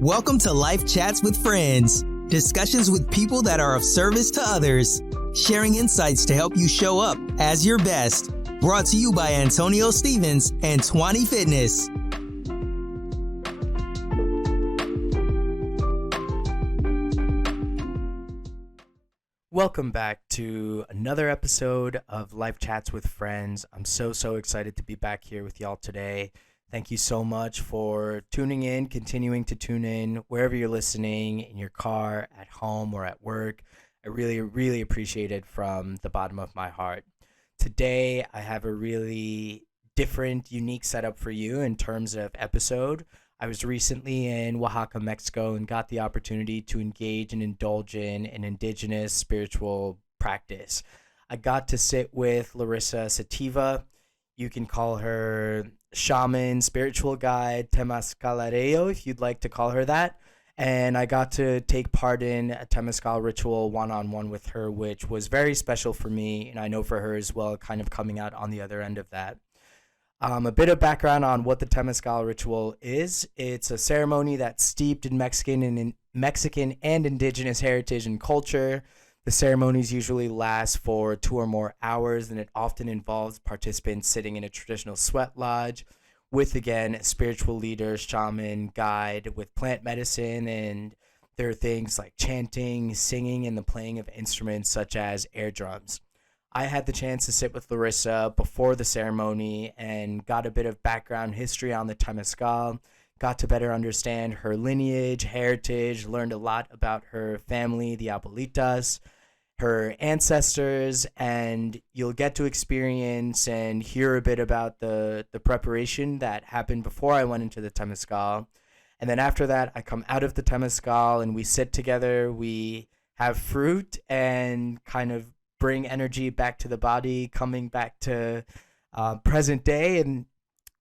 Welcome to Life Chats with Friends, discussions with people that are of service to others, sharing insights to help you show up as your best. Brought to you by Antonio Stevens and Twani Fitness. Welcome back to another episode of Life Chats with Friends. I'm so excited to be back here with y'all today. Thank you so much for tuning in, continuing to tune in wherever you're listening, in your car, at home, or at work. I really appreciate it from the bottom of my heart. Today, I have a really different, unique setup for you in terms of episode. I was recently in Oaxaca, Mexico, and got the opportunity to engage and indulge in an indigenous spiritual practice. I got to sit with Larissa Sativa. You can call her shaman, spiritual guide, Temazcal if you'd like to call her that. And I got to take part in a Temazcal ritual one-on-one with her, which was very special for me, and I know for her as well, kind of coming out on the other end of that. A bit of background on what the Temazcal ritual is. It's a ceremony that's steeped in Mexican and indigenous heritage and culture. The ceremonies usually last for 2 or more hours, and it often involves participants sitting in a traditional sweat lodge with, again, a spiritual leader, shaman, guide with plant medicine, and there are things like chanting, singing, and the playing of instruments such as air drums. I had the chance to sit with Larissa before the ceremony and got a bit of background history on the Temazcal, got to better understand her lineage, heritage, learned a lot about her family, the abuelitas, her ancestors, and you'll get to experience and hear a bit about the preparation that happened before I went into the Temazcal. And then after that, I come out of the Temazcal and we sit together, we have fruit and kind of bring energy back to the body, coming back to present day, and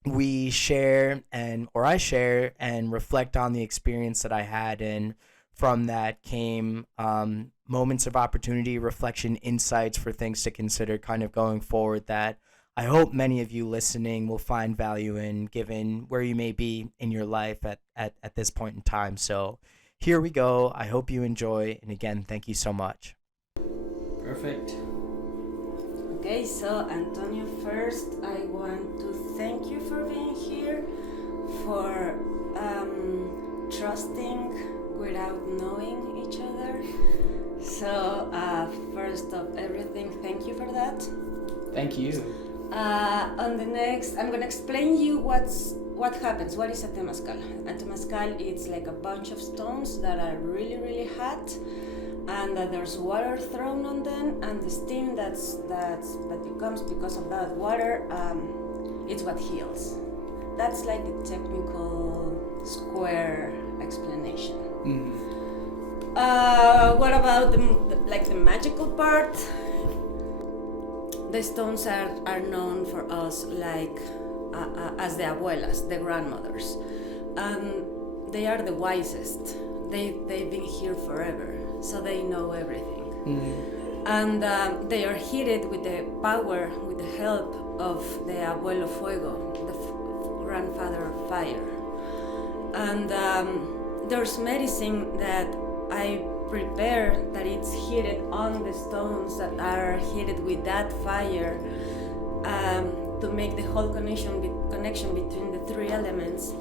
we share I share and reflect on the experience that I had, and from that came moments of opportunity, reflection, insights for things to consider kind of going forward that I hope many of you listening will find value in, given where you may be in your life at this point in time. So here we go. I hope you enjoy, and again, thank you so much. Perfect. Okay, so Antonio, first I want to thank you for being here, for trusting without knowing each other. So first of everything, thank you for that. Thank you. On the next, I'm gonna explain you what happens. What is a Temazcal? A Temazcal, it's like a bunch of stones that are really hot, and there's water thrown on them, and the steam that comes because of that water, it's what heals. That's like the technical square explanation. What about the magical part? The stones are known for us like as the abuelas, the grandmothers. They are the wisest. They've been here forever, so they know everything. And they are heated with the power, with the help of the abuelo fuego, the grandfather of fire. And there's medicine that I prepare that it's heated on the stones that are heated with that fire, to make the whole connection between the 3 elements.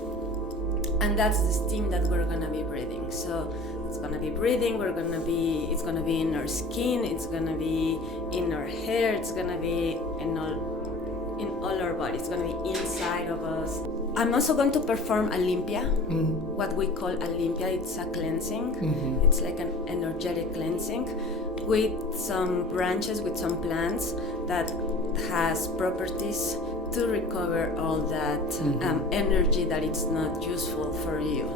And that's the steam that we're gonna be breathing. So it's gonna be breathing, it's gonna be in our skin, it's gonna be in our hair, it's gonna be in all our body, it's gonna be inside of us. I'm also going to perform a limpia, what we call a limpia. It's a cleansing. It's like an energetic cleansing with some branches, with some plants that has properties to recover all that energy that it's not useful for you.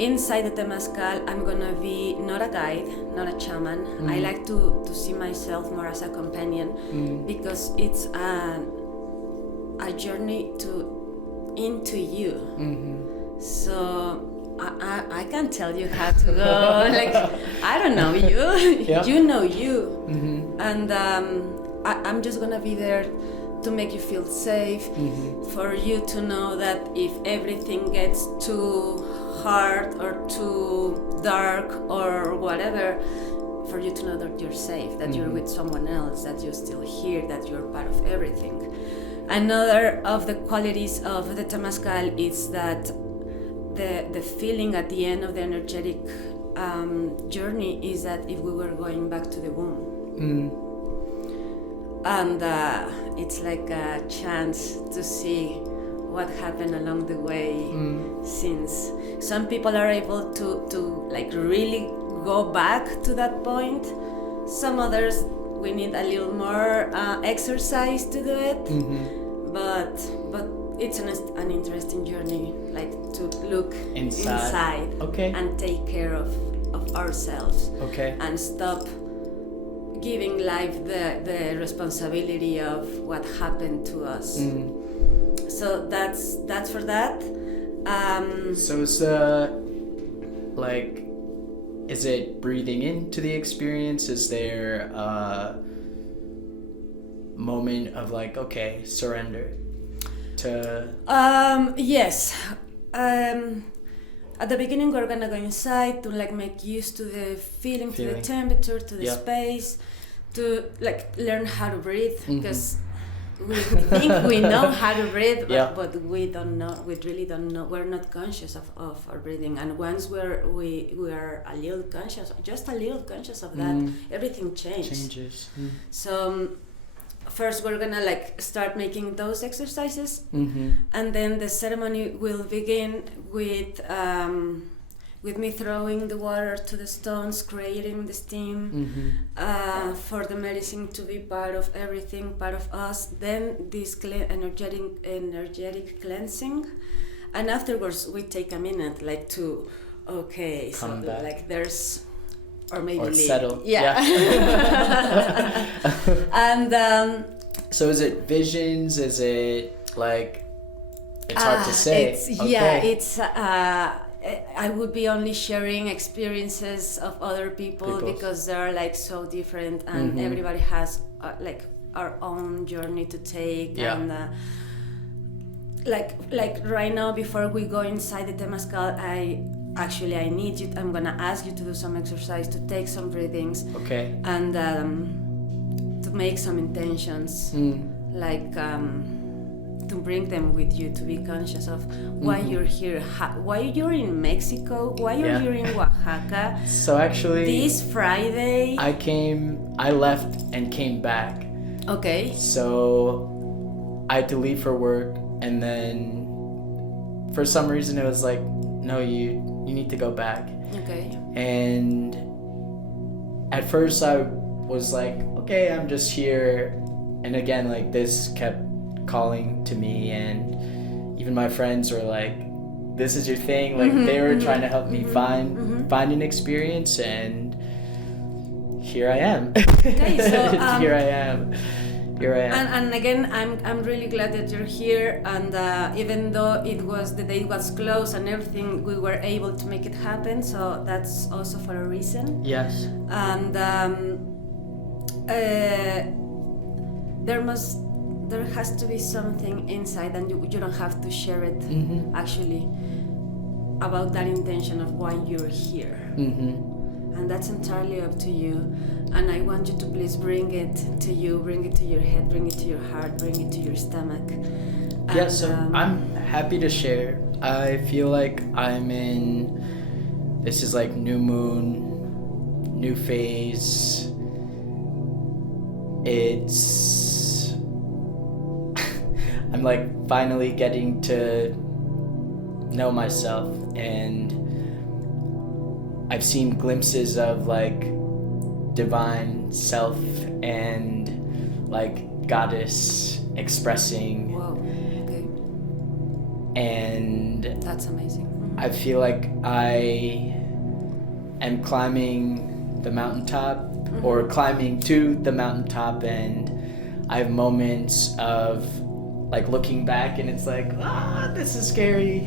Inside the Temazcal, I'm gonna be not a guide, not a shaman. I like to see myself more as a companion, because it's a journey into you. So I can't tell you how to go. Like, I don't know you. You know you. And I'm just gonna be there to make you feel safe, for you to know that if everything gets too hard or too dark or whatever, for you to know that you're safe, that you're with someone else, that you're still here, that you're part of everything. Another of the qualities of the Temazcal is that the feeling at the end of the energetic journey is that if we were going back to the womb. And it's like a chance to see what happened along the way, since some people are able to like really go back to that point. Some others, we need a little more exercise to do it, but it's an interesting journey, like to look inside Okay. and take care of ourselves, Okay. and stop giving life the responsibility of what happened to us. So that's for that. So it's like, is it breathing into the experience? Is there a moment of like, okay, surrender to? Yes. At the beginning, we're gonna go inside to like make used to the feeling. To the temperature, to the space, to like learn how to breathe, because we think we know how to breathe, but we don't know. We really don't know. We're not conscious of our breathing, and once we are a little conscious, just a little conscious of that, everything changes. So first we're gonna like start making those exercises, and then the ceremony will begin with me throwing the water to the stones, creating the steam, for the medicine to be part of everything, part of us. Then this energetic cleansing, and afterwards we take a minute like to Come back. like there's, or maybe Or leave. settle. And so is it visions? Is it like, it's hard to say. It's I would be only sharing experiences of other people because they're like so different, and everybody has like our own journey to take. And like right now, before we go inside the Temazcal, I need you. I'm gonna ask you to do some exercise, to take some breathings, and to make some intentions, like to bring them with you, to be conscious of why you're here, why you're in Mexico, why you're here in Oaxaca. So actually, this Friday, I left and came back. Okay. So I had to leave for work, and then for some reason it was like, no, you need to go back. Okay. And at first I was like, okay, I'm just here. And again, like this kept calling to me, and even my friends were like, this is your thing. Like they were trying to help me find an experience, and here I am. Okay, so here I am. And again, I'm really glad that you're here, and even though the day was closed and everything, we were able to make it happen, so that's also for a reason. Yes. And there has to be something inside, and you don't have to share it actually, about that intention of why you're here. And that's entirely up to you, and I want you to please bring it to you, bring it to your head, bring it to your heart, bring it to your stomach. So I'm happy to share. I feel like this is like new moon, new phase. I'm like finally getting to know myself, and I've seen glimpses of like divine self and like goddess expressing. Wow. Okay. And that's amazing. I feel like I am climbing the mountaintop, or climbing to the mountaintop, and I have moments of like looking back, and it's like, this is scary.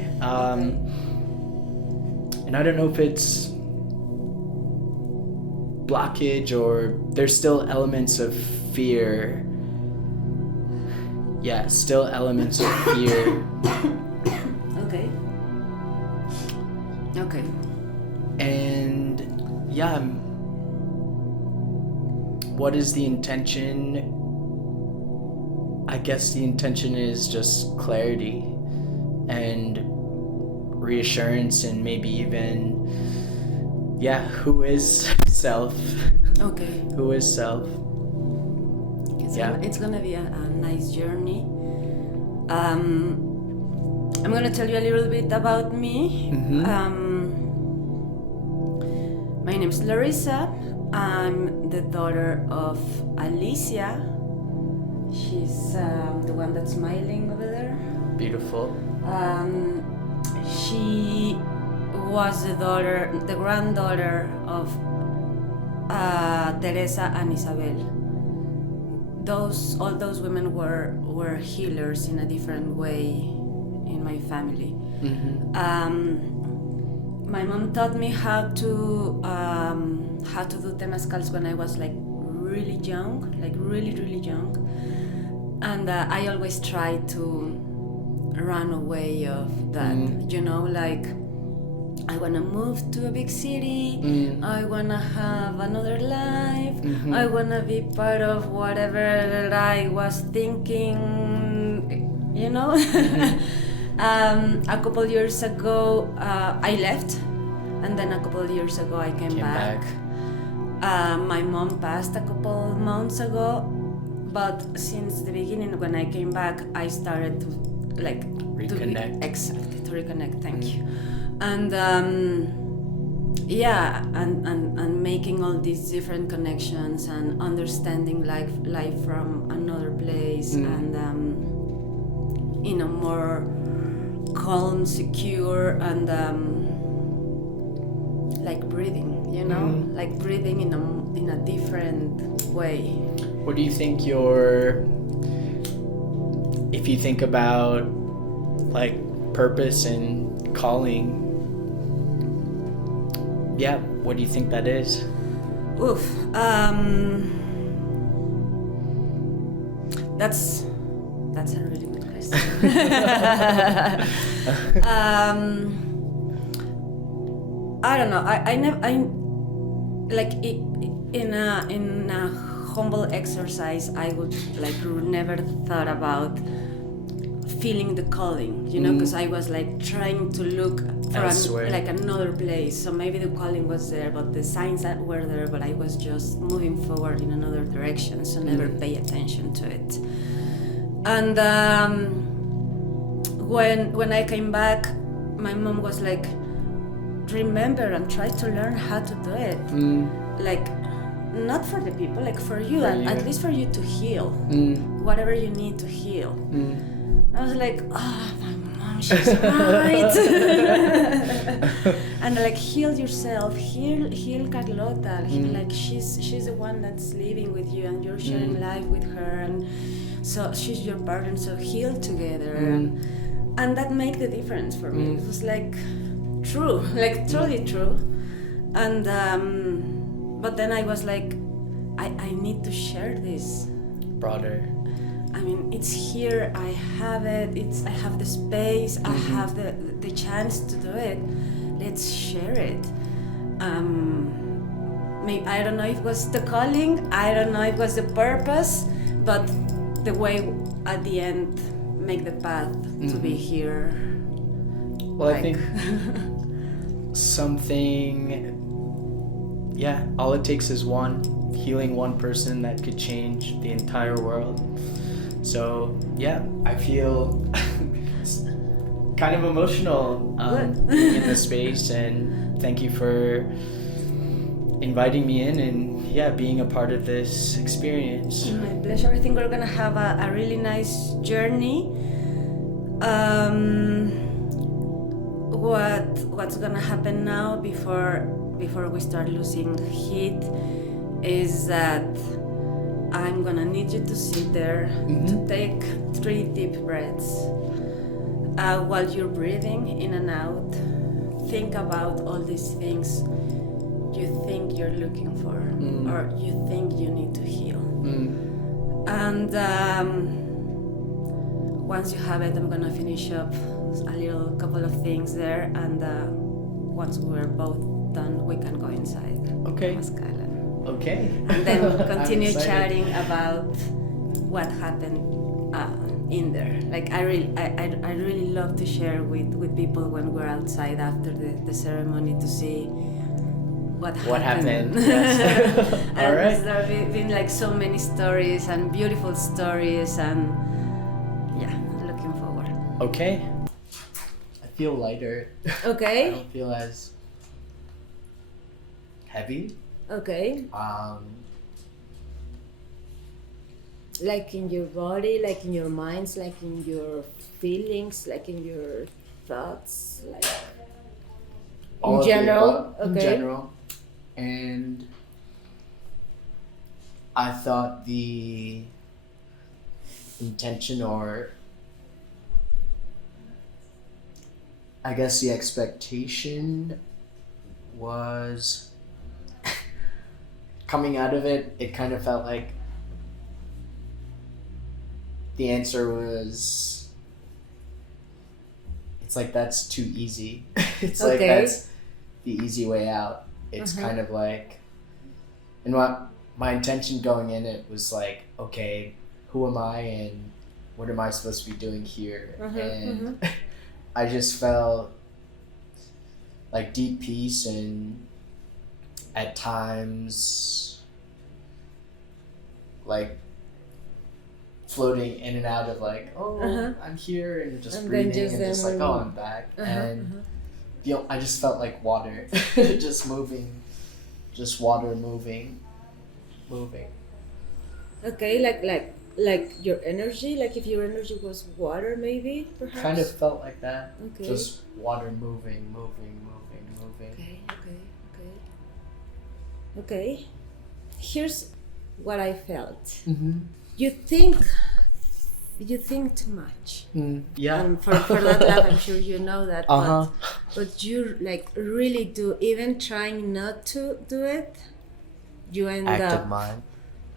And I don't know if it's blockage or there's still elements of fear yeah, still elements of fear. Okay. Okay. And yeah, what is the intention? I guess the intention is just clarity and reassurance, and maybe even, yeah, who is self? Okay. Who is self? It's gonna be a nice journey. I'm gonna tell you a little bit about me. My name is Larissa. I'm the daughter of Alicia. She's the one that's smiling over there. Beautiful. She was the granddaughter of Teresa and Isabel. All those women were healers in a different way in my family. My mom taught me how to do Temazcals when I was like really young, really young, and I always tried to run away of that. You know, like I wanna move to a big city. I wanna have another life. I wanna be part of whatever I was thinking. You know. A couple years ago, I left, and then a couple years ago I came back. My mom passed a couple months ago, but since the beginning, when I came back, I started to like reconnect. To reconnect. Thank you. And and making all these different connections and understanding life from another place, and in a more calm, secure, and like breathing, you know, like breathing in a different way. What do you think if you think about like purpose and calling, yeah, what do you think that is? That's a really good question. I don't know. I like in a humble exercise, I would like never thought about feeling the calling, you know, because I was like trying to look for like another place. So maybe the calling was there, but the signs that were there, but I was just moving forward in another direction, so never pay attention to it. And when I came back, my mom was like, remember and try to learn how to do it. Like, not for the people, like for you, and at least for you to heal whatever you need to heal. I was like, oh, my mom, she's right. And like, heal yourself, heal Carlota. Like, she's the one that's living with you, and you're sharing life with her, and so she's your partner. So heal together, and that made the difference for me. It was like true, like truly true. And but then I was like, I need to share this broader. I mean, it's here, I have it, I have the space, I have the chance to do it. Let's share it. Maybe, I don't know if it was the calling, I don't know if it was the purpose, but the way at the end make the path to be here. Well, like, I think something, all it takes is healing one person that could change the entire world. So I feel kind of emotional being in this space, and thank you for inviting me in and being a part of this experience. My pleasure. I think we're gonna have a really nice journey. What's gonna happen now before we start losing heat is that I'm gonna need you to sit there, to take 3 deep breaths while you're breathing in and out. Think about all these things you think you're looking for, or you think you need to heal. And once you have it, I'm gonna finish up a little couple of things there, and once we're both done, we can go inside. Okay. Temazcal, Okay. and then we'll continue I'm excited. chatting about what happened in there. Like I really love to share with people when we're outside after the ceremony to see what happened. Yes. All And right. there have been like so many stories and beautiful stories, and yeah, looking forward. Okay. I feel lighter. I Okay. don't feel as heavy. Okay. Like in your body, like in your minds, like in your feelings, like in your thoughts, like All in of the general. above, Okay. In general. And I thought the intention, or I guess the expectation, was coming out of it, it kind of felt like the answer was, it's like that's too easy. It's like Okay. that's the easy way out. It's Uh-huh. kind of like, and what my intention going in it was like, okay, who am I and what am I supposed to be doing here? And I just felt like deep peace, and at times like floating in and out of like, oh, I'm here, and just And then breathing, just and just then like, oh, I'm back. And I just felt like water just moving, just water moving. Okay, like your energy, like if your energy was water, maybe perhaps. Kind of felt like that. Okay. Just water moving. Okay. Okay. Here's what I felt. Mm-hmm. You think too much. Yeah. And for that laugh, I'm sure you know that. Uh-huh. But you like really do. Even trying not to do it, you end Active up mind.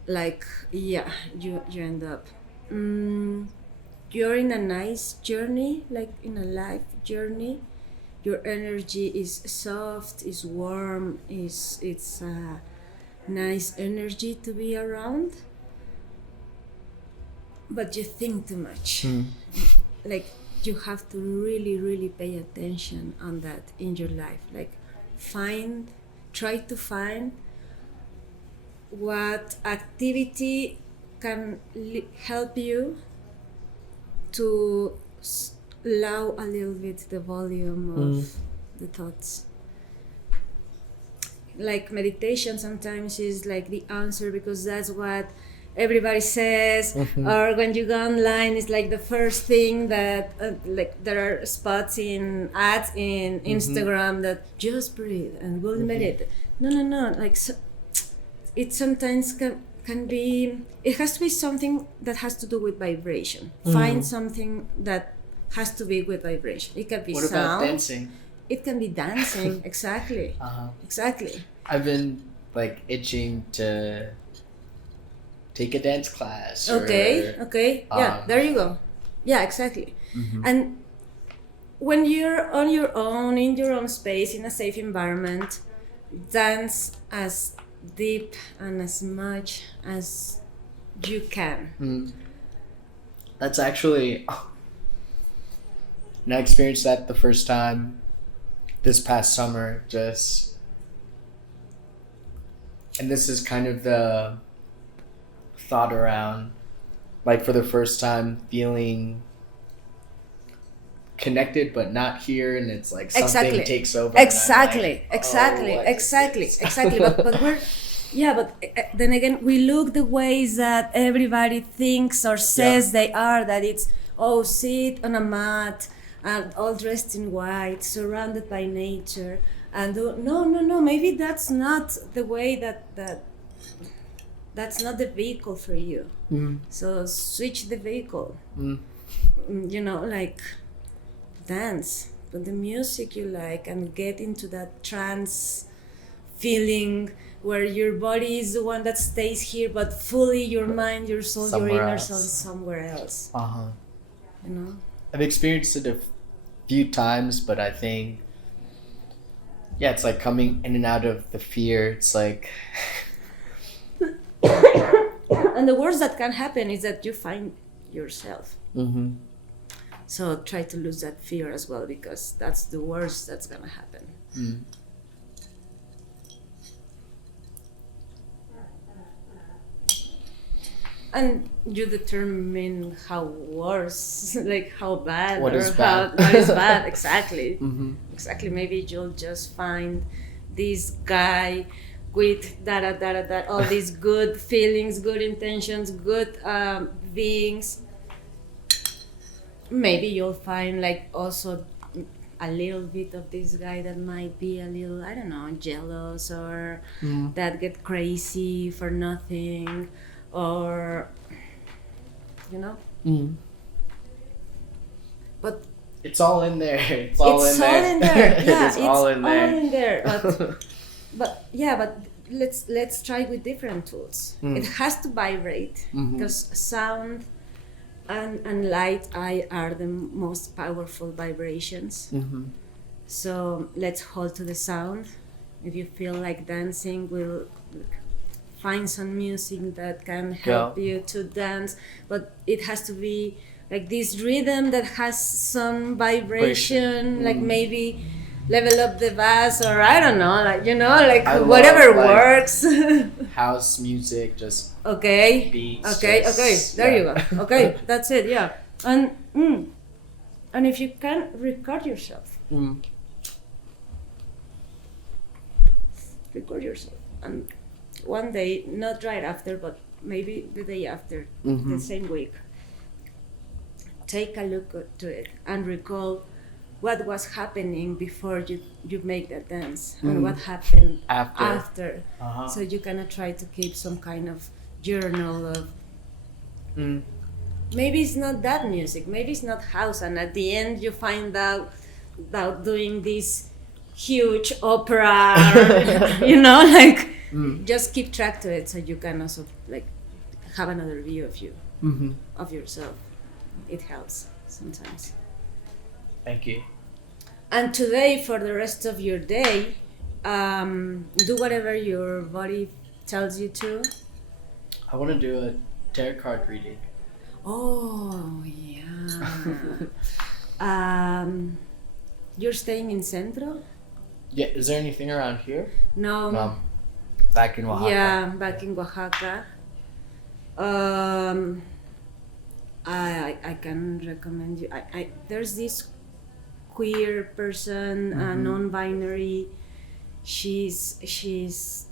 like you end up. You're in a nice journey, like in a life journey. Your energy is soft, is warm, it's a nice energy to be around. But you think too much. Like you have to really, really pay attention on that in your life. Like try to find what activity can help you to allow a little bit the volume of the thoughts. Like meditation sometimes is like the answer, because that's what everybody says, or when you go online, it's like the first thing that like there are spots in ads in Instagram that just breathe and we'll meditate. No, like so, it sometimes can be, it has to be something that has to do with vibration. Find something that has to be with vibration. It can be What sound. about dancing? It can be dancing. Exactly. Exactly. I've been like itching to take a dance class. Okay. Yeah, there you go. Yeah, exactly. And when you're on your own, in your own space, in a safe environment, dance as deep and as much as you can. That's actually, and I experienced that the first time this past summer, and this is kind of the thought around, like for the first time feeling connected but not here, and it's like something takes over. Exactly. And I'm like, Exactly. But we're, yeah, but then again, we look the ways that everybody thinks or says they are, that it's, oh, sit on a mat and all dressed in white, surrounded by nature, and no, maybe that's not the way that's not the vehicle for you. So switch the vehicle. Like dance, put the music you like, and get into that trance feeling where your body is the one that stays here, but fully your mind, your soul, Somewhere your inner else. soul is somewhere else. you know. I've experienced it a few times, but I think, yeah, it's like coming in and out of the fear. It's like... And the worst that can happen is that you find yourself. Mm-hmm. So try to lose that fear as well, because that's the worst that's gonna happen. Mm. And you determine how worse, like how bad, What or is bad. what is bad. Exactly. Mm-hmm. Exactly. Maybe you'll just find this guy with all these good feelings, good intentions, good beings. Maybe you'll find like also a little bit of this guy that might be a little, I don't know, jealous, or that get crazy for nothing, or you know. But it's all in there. It's all in there. Yeah, it's all in there. All in there. But let's try with different tools. It has to vibrate, because sound and light are the most powerful vibrations. So let's hold to the sound. If you feel like dancing, we'll find some music that can help you to dance, but it has to be like this rhythm that has some vibration, like maybe level up the bass, or I don't know, like, you know, like whatever works. House music, just beats. Okay, there you go. Okay, that's it. Yeah, and if you can, record yourself. Record yourself, and one day, not right after, but maybe the day after, the same week, take a look to it and recall what was happening before you make that dance, and what happened after. So you can try to keep some kind of journal of maybe it's not that music, maybe it's not house, and at the end you find out about doing this huge opera, you know, like just keep track to it, so you can also like have another view of you, of yourself. It helps sometimes. Thank you. And today, for the rest of your day, do whatever your body tells you to. I want to do a tarot card reading. Oh, yeah. You're staying in Centro? Yeah, is there anything around here? No. Back in Oaxaca. Yeah, back in Oaxaca. I can recommend you. There's this queer person, non-binary. She's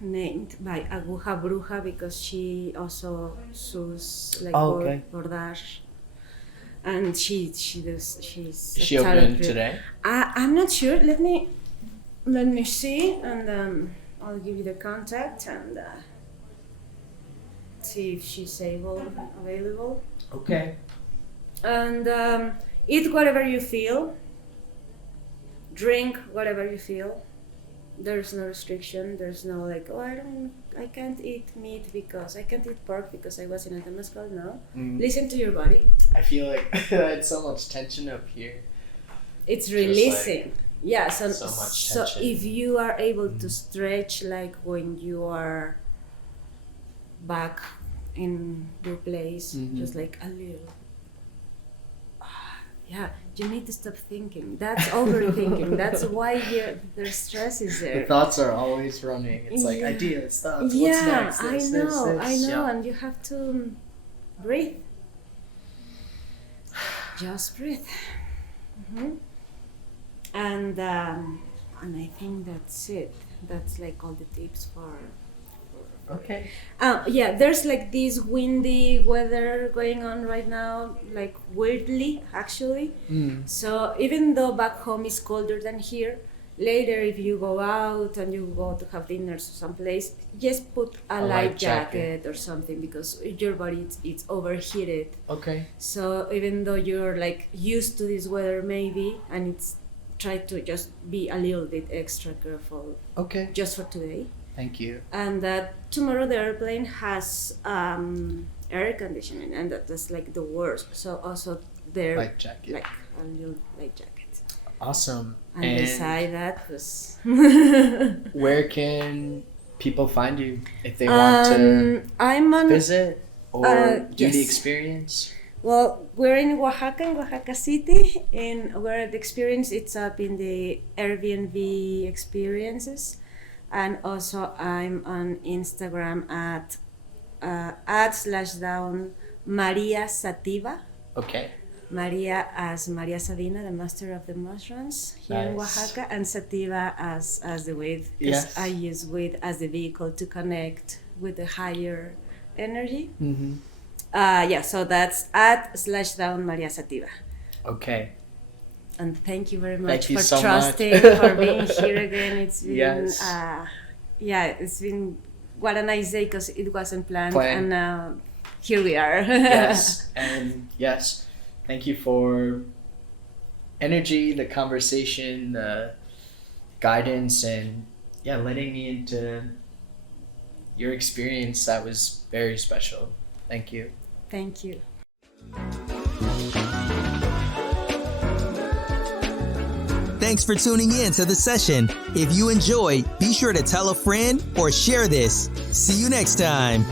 named by Aguja Bruja because she also sews like bordage, and she's Is she open today? I'm not sure. Let me see, and I'll give you the contact and see if she's available. Okay. And eat whatever you feel. Drink whatever you feel. There's no restriction. There's no like, I can't eat meat because I can't eat pork because I was in a Temazcal. No. Listen to your body. I feel like I had so much tension up here. It's releasing. Yeah. So much tension. So if you are able to stretch, like when you are back in your place, just like a little. Yeah, you need to stop thinking. That's overthinking. That's why the stress is there. The thoughts are always running. It's like ideas, thoughts. Yeah, what's next? I know, Yeah. and you have to breathe. Just breathe. And I think that's it. That's like all the tips for. Okay. Yeah, there's like this windy weather going on right now, like weirdly, actually. So even though back home is colder than here, later if you go out and you go to have dinner someplace, just put a light jacket or something because your body it's overheated. Okay. So even though you're like used to this weather maybe, and it's try to just be a little bit extra careful. Okay. Just for today. Thank you. And tomorrow the airplane has air conditioning, and that's like the worst. So also their life jacket. like a little life jacket. Awesome. And beside that was where can people find you if they want to I'm on visit or do yes. the experience? Well, we're in Oaxaca City, and where the experience it's up in the Airbnb experiences, and also I'm on Instagram at @/down Maria Sativa. Okay. Maria as Maria Sabina, the master of the mushrooms here in Oaxaca, and Sativa as the weed. Yes. I use weed as the vehicle to connect with the higher energy. Mm-hmm. So that's @/down Maria Sativa. Okay. And thank you very much for so trusting, much. for being here again. It's been, yes. It's been what a nice day because it wasn't planned. And now here we are. Yes, and yes, thank you for energy, the conversation, the guidance, and letting me into your experience. That was very special. Thank you. Thank you. Thanks for tuning in to the session. If you enjoyed, be sure to tell a friend or share this. See you next time.